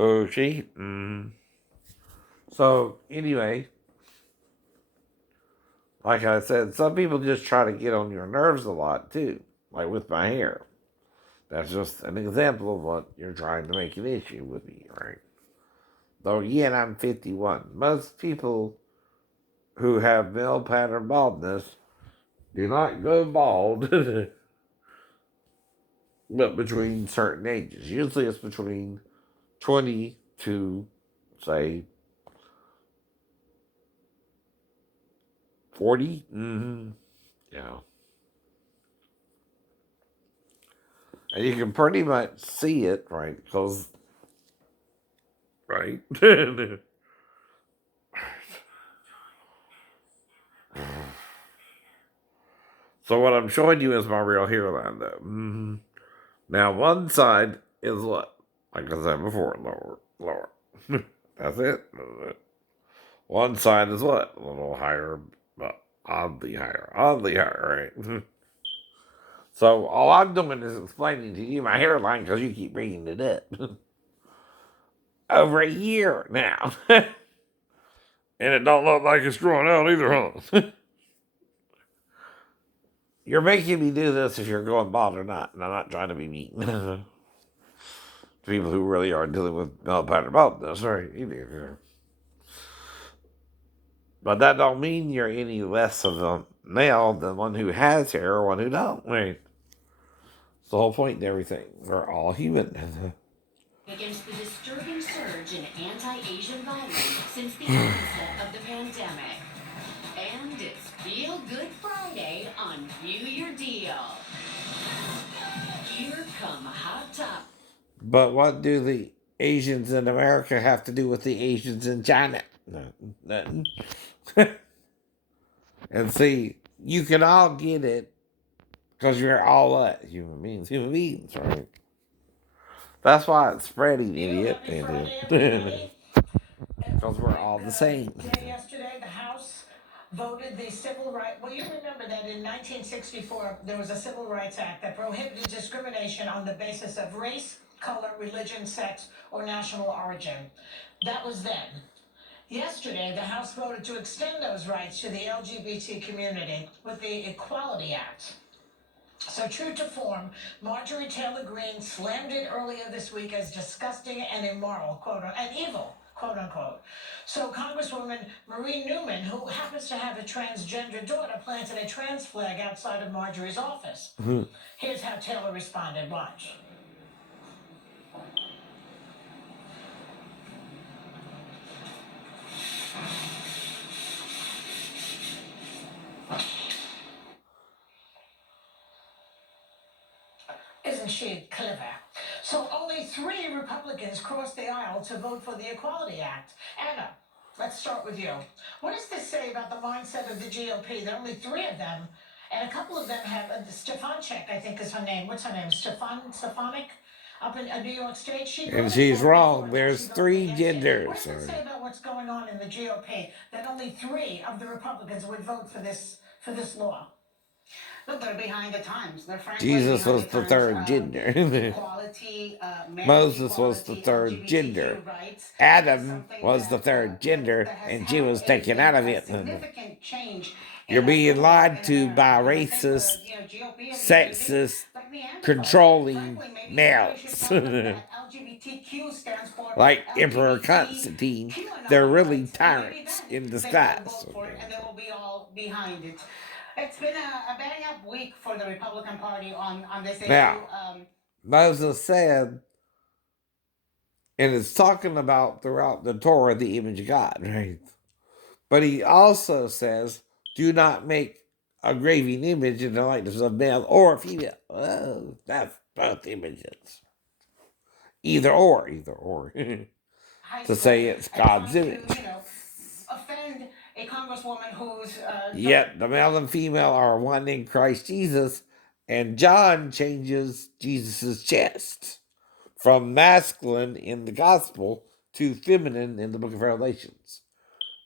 Okay. So, anyway, like I said, some people just try to get on your nerves a lot, too. Like with my hair. That's just an example of what you're trying to make an issue with me, right? Though, yet I'm 51. Most people who have male pattern baldness do not go bald, but between certain ages. Usually it's between 20 to, say, 40. Yeah. And you can pretty much see it, right? Because, right? So what I'm showing you is my real hairline, though. Now, one side is what? Like I said before, lower. That's it. That's it. One side is what? A little higher, but oddly higher, right? So all I'm doing is explaining to you my hairline because you keep bringing it up. Over a year now. And it don't look like it's growing out either, huh? You're making me do this if you're going bald or not, and I'm not trying to be mean. To people who really are dealing with male pattern baldness, right? But that don't mean you're any less of a male than one who has hair or one who don't, right? It's the whole point in everything. We're all human. Against the disturbing surge in anti-Asian violence since the onset of the pandemic. And it's Feel Good Friday on View Your Deal. Here come Hot Top. But what do the Asians in America have to do with the Asians in China? Nothing. And see, you can all get it because you're all human beings, right? That's why it's spreading, idiot. Because we're all the same. Yesterday, the House voted the civil right. Well, you remember that in 1964, there was a Civil Rights Act that prohibited discrimination on the basis of race, color, religion, sex, or national origin. That was then. Yesterday, the House voted to extend those rights to the LGBT community with the Equality Act. So true to form, Marjorie Taylor Greene slammed it earlier this week as disgusting and immoral, and evil, quote unquote. So Congresswoman Marie Newman, who happens to have a transgender daughter, planted a trans flag outside of Marjorie's office. Here's how Taylor responded. Watch. Isn't she clever? So only 3 Republicans crossed the aisle to vote for the Equality Act. Anna, let's start with you. What does this say about the mindset of the GOP? There are only 3 of them, and a couple of them have Stefanczyk, I think is her name. What's her name? Stefanik? Up in New York State, And she's wrong. There's 3 genders. What does it say about what's going on in the GOP that only 3 of the Republicans would vote for this law? Look, they're behind the times. They're frankly Jesus was the the third gender. equality, Moses was the third gender. rights. Adam was the third gender, and she was taken out of it. Significant change. You're being lied to by racist, sexist, controlling males. Like Emperor Constantine. They're really tyrants in disguise. And they will be all behind it. It's been a bang up week for the Republican Party on this issue. Now, Moses said, and it's talking about throughout the Torah the image of God, right? But he also says, do not make a graven image in the likeness of male or female. Oh, that's both images. Either or. To say it's God's image. Offend a congresswoman who's yet the male and female are one in Christ Jesus, and John changes Jesus's chest from masculine in the gospel to feminine in the book of Revelations.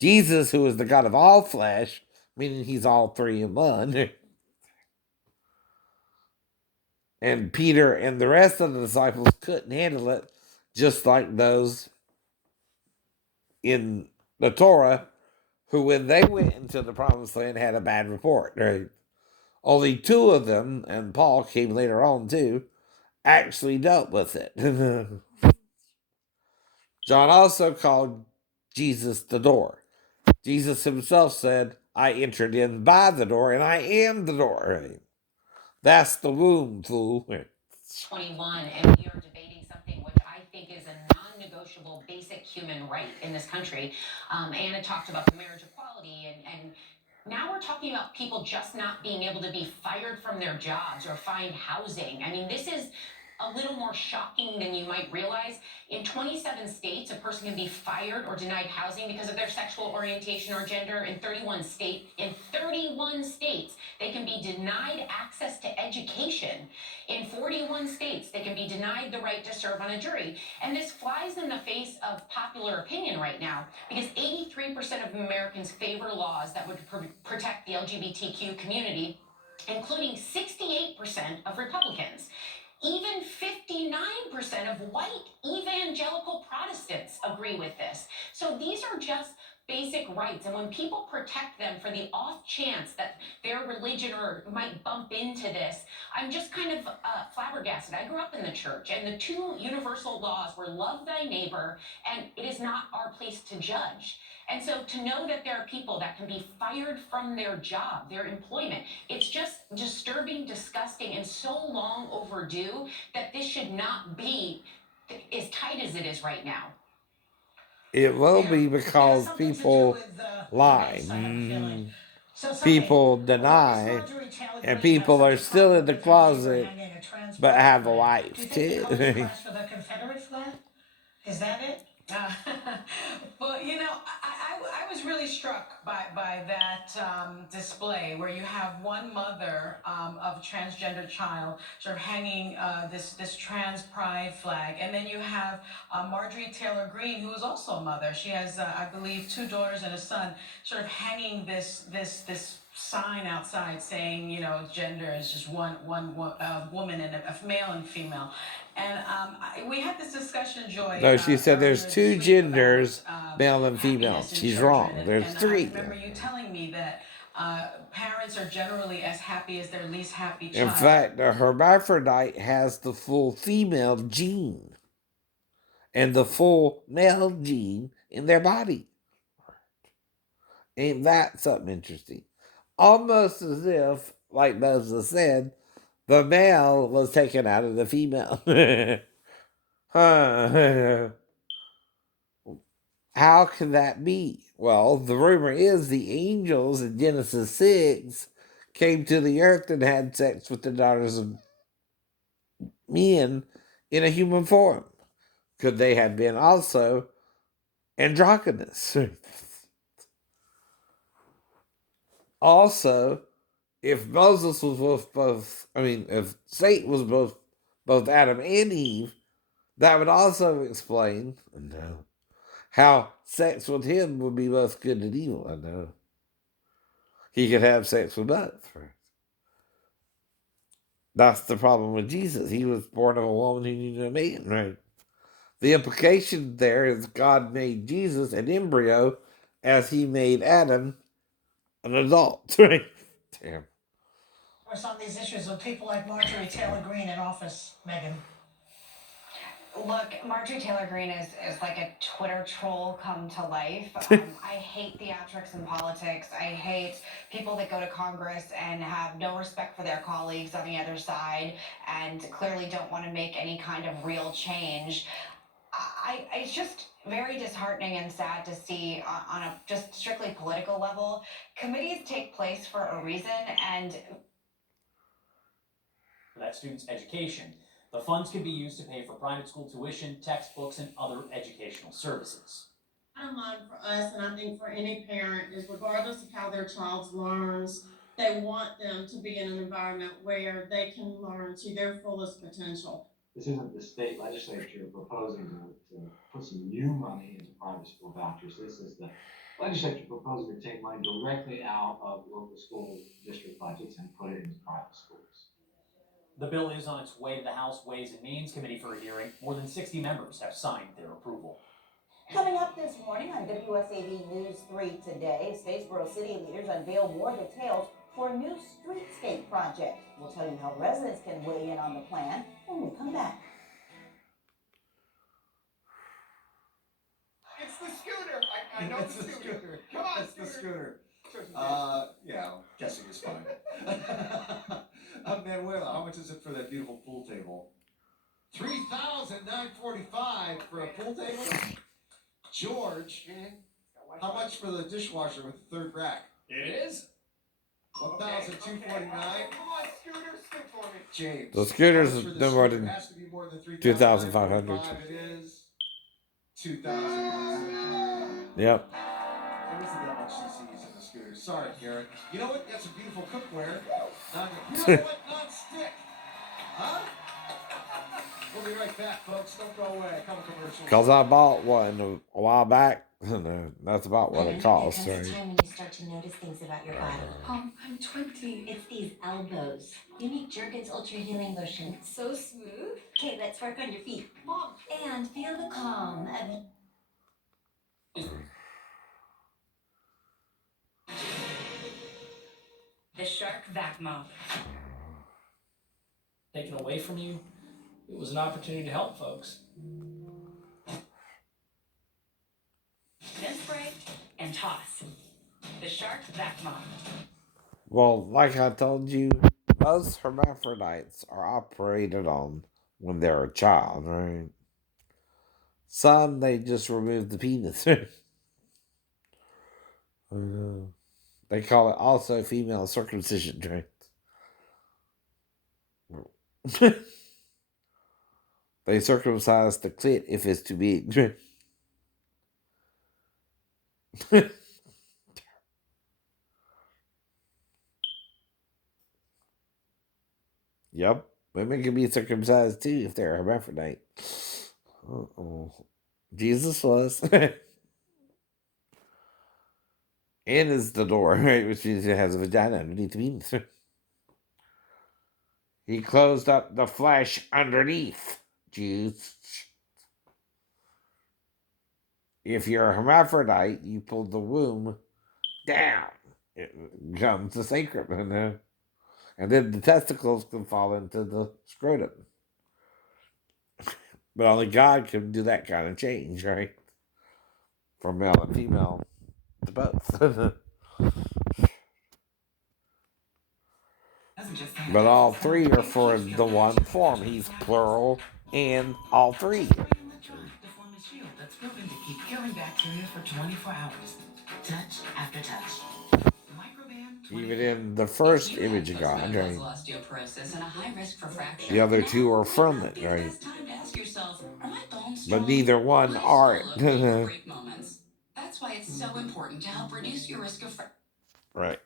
Jesus, who is the God of all flesh, meaning he's all 3 in 1, and Peter and the rest of the disciples couldn't handle it just like those in the Torah who, when they went into the promised land, had a bad report. Right? Only two of them, and Paul came later on too, actually dealt with it. John also called Jesus the door. Jesus himself said, I entered in by the door, and I am the door. Right? That's the womb, fool. 21, and we are debating something which I think is a non-negotiable basic human right in this country. Anna talked about the marriage equality, and now we're talking about people just not being able to be fired from their jobs or find housing. I mean, this is a little more shocking than you might realize. In 27 states, a person can be fired or denied housing because of their sexual orientation or gender. In 31 states, they can be denied access to education. In 41 states, they can be denied the right to serve on a jury. And this flies in the face of popular opinion right now because 83% of Americans favor laws that would protect the LGBTQ community, including 68% of Republicans. Even 59% of white evangelical Protestants agree with this. So these are just basic rights. And when people protect them for the off chance that their religion or might bump into this, I'm just kind of flabbergasted. I grew up in the church, and the two universal laws were love thy neighbor, and it is not our place to judge. And so to know that there are people that can be fired from their job, their employment, it's just disturbing, disgusting, and so long overdue that this should not be as tight as it is right now. It will Yeah, be it has because something to do people with the lie, race, I have a feeling. So, people why is deny, Marjorie Taylor and Greene have people such are a still problem in with the her neighbor closet hanging a trans but pride have a flag? Do wife you think the colors too. clash with a Confederate flag? Is that it? Well, I was really struck by that display where you have one mother of a transgender child sort of hanging this trans pride flag, and then you have Marjorie Taylor Greene, who is also a mother. She has, I believe, two daughters and a son, sort of hanging this sign outside saying, gender is just one woman and a male and female. And we had this discussion, Joy, No, she said there's earlier this two week about genders, male and female. happiness in She's children, wrong. and, There's and I three. remember you telling me that parents are generally as happy as their least happy In child. fact, a hermaphrodite has the full female gene and the full male gene in their body. Ain't that something interesting? Almost as if, like Moses said, the male was taken out of the female. Huh. How can that be? Well, the rumor is the angels in Genesis 6 came to the earth and had sex with the daughters of men in a human form. Could they have been also androgynous? Also, if Moses was if Satan was both Adam and Eve, that would also explain how sex with him would be both good and evil. I know he could have sex with both. Right? That's the problem with Jesus. He was born of a woman who needed a man. Right. The implication there is God made Jesus an embryo, as He made Adam an adult. Right. Damn. On these issues with people like Marjorie Taylor Greene in office, Megan? Look, Marjorie Taylor Greene is like a Twitter troll come to life. I hate theatrics in politics. I hate people that go to Congress and have no respect for their colleagues on the other side and clearly don't want to make any kind of real change. It's just very disheartening and sad to see on a just strictly political level. Committees take place for a reason, and that student's education. The funds can be used to pay for private school tuition, textbooks, and other educational services. Bottom line for us, and I think for any parent, is regardless of how their child learns, they want them to be in an environment where they can learn to their fullest potential. This isn't the state legislature proposing to put some new money into private school vouchers. This is the legislature proposing to take money directly out of local school district budgets and put it into private schools. The bill is on its way to the House Ways and Means Committee for a hearing. More than 60 members have signed their approval. Coming up this morning on WSAV News 3 today, Statesboro city leaders unveil more details for a new streetscape project. We'll tell you how residents can weigh in on the plan when we come back. It's the scooter. I know It's the the scooter. scooter. Come on, It's the scooter. Yeah, guessing is fine. Manuela, how much is it for that beautiful pool table? $3,945 for a pool table? George, how much for the dishwasher with the third rack? It is? $1,249. Come on, scooter, stick for me. James. The scooter's how much for the no more scooter? than It has to be more than 2,500. It is 2,000. Yep. There isn't that much CCs in the scooter. Sorry, Garrett. You know what? That's a beautiful cookware. You know what? Non-stick. Huh? We'll be right back, folks. Don't go away. Couple commercials. Because I bought one a while back. No, that's about what it costs, There comes a right? time when you start to notice things about your body. I'm 20. It's these elbows. Unique Jergens Ultra Healing Lotion. It's so smooth. Okay, let's work on your feet. Mom. And feel the calm of The Shark Vac Mop. Taken away from you, it was an opportunity to help folks. Then spray and toss. The Shark Vac Mop. Well, like I told you, most hermaphrodites are operated on when they're a child, right? Some, they just remove the penis. They call it also female circumcision, right? They circumcise the clit if it's too big. Yep. Women can be circumcised too if they're a hermaphrodite. Uh-oh. Jesus was. And is the door, right? Which means it has a vagina underneath the penis. He closed up the flesh underneath, Jews. If you're a hermaphrodite, you pull the womb down. It becomes the sacrum. And then the testicles can fall into the scrotum. But only God can do that kind of change, right? From male and female to both. But all three are for the one form. He's plural and all three. To form a shield that's proven to keep killing bacteria for 24 hours. Touch after touch. Even in the first image of God, right? Osteoporosis and a high risk for fracture. The other two are from it, right? It's time to ask yourself, are my bones But strong? neither one Will I are still look great for it. break moments? That's why it's so important to help reduce your risk of Right.